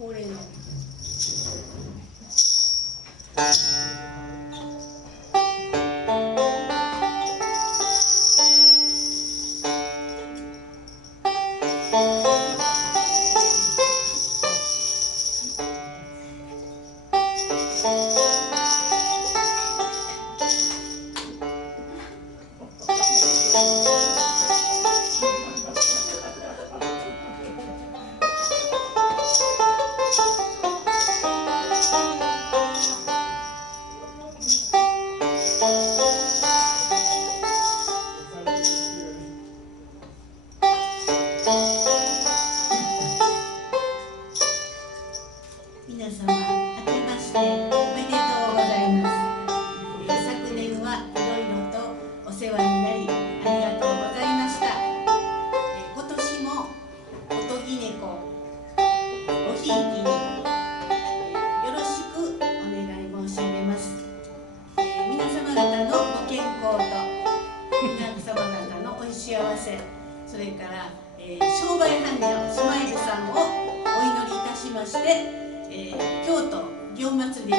恒例の皆様、明けましておめでとうございます。昨年はいろいろとお世話になりありがとうございました。今年もおとぎねこごひいきによろしくお願い申し上げます。皆様方のご健康と皆様方のお幸せ、それから商売繁盛スマイルさんをお祈りいたしまして、京都祇園祭り